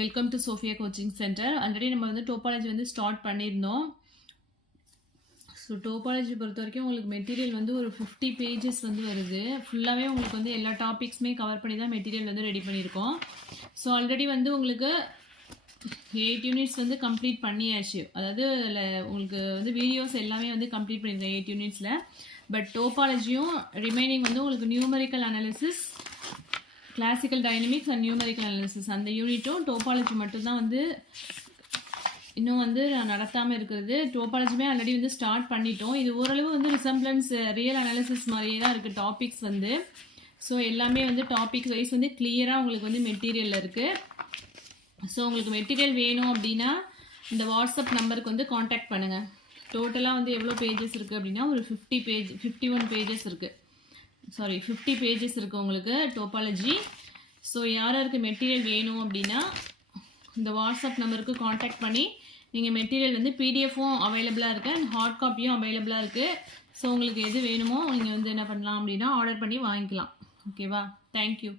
Welcome to Sophia coaching centre. Already நம்ம வந்து topology வந்து ஸ்டார்ட் பண்ணியிருந்தோம். ஸோ டோபாலஜி பொறுத்த வரைக்கும் உங்களுக்கு மெட்டீரியல் வந்து ஒரு 50 பேஜஸ் வந்து வருது. ஃபுல்லாகவே உங்களுக்கு வந்து எல்லா டாபிக்ஸுமே கவர் பண்ணி தான் மெட்டீரியல் வந்து ரெடி பண்ணியிருக்கோம். ஸோ ஆல்ரெடி வந்து உங்களுக்கு 8 யூனிட்ஸ் வந்து கம்ப்ளீட் பண்ணியாச்சு. அதாவது உங்களுக்கு வந்து வீடியோஸ் எல்லாமே வந்து கம்ப்ளீட் பண்ணியிருக்கேன் 8 யூனிட்ஸில். பட் டோபாலஜியும் ரிமைனிங் வந்து உங்களுக்கு numerical analysis, classical dynamics and numerical analysis அந்த யூனிட்டும் டோபாலஜி மட்டும்தான் வந்து இன்னும் வந்து நடத்தாமல் இருக்கிறது. டோபாலஜியுமே ஆல்ரெடி வந்து ஸ்டார்ட் பண்ணிட்டோம். இது ஓரளவு வந்து ரிசம்பிளன்ஸ் ரியல் அனாலிசிஸ் மாதிரியே தான் இருக்குது டாபிக்ஸ் வந்து. ஸோ எல்லாமே வந்து டாபிக்ஸ் வைஸ் வந்து கிளியராக உங்களுக்கு வந்து மெட்டீரியல் இருக்குது. ஸோ உங்களுக்கு மெட்டீரியல் வேணும் அப்படின்னா இந்த வாட்ஸ்அப் நம்பருக்கு வந்து காண்டாக்ட் பண்ணுங்கள். டோட்டலாக வந்து எவ்வளோ பேஜஸ் இருக்குது அப்படின்னா ஒரு 51 பேஜஸ் இருக்குது. 50 பேஜஸ் இருக்குது உங்களுக்கு டோபாலஜி. ஸோ யாருக்கு மெட்டீரியல் வேணும் அப்படின்னா இந்த வாட்ஸ்அப் நம்பருக்கு காண்டாக்ட் பண்ணி நீங்கள் மெட்டீரியல் வந்து பிடிஎஃப்பும் அவைலபிளாக இருக்குது அண்ட் ஹார்ட் காப்பியும் அவைலபிளாக இருக்குது. ஸோ உங்களுக்கு எது வேணுமோ நீங்கள் வந்து என்ன பண்ணலாம் அப்படின்னா ஆர்டர் பண்ணி வாங்கிக்கலாம். ஓகேவா? தேங்க்யூ.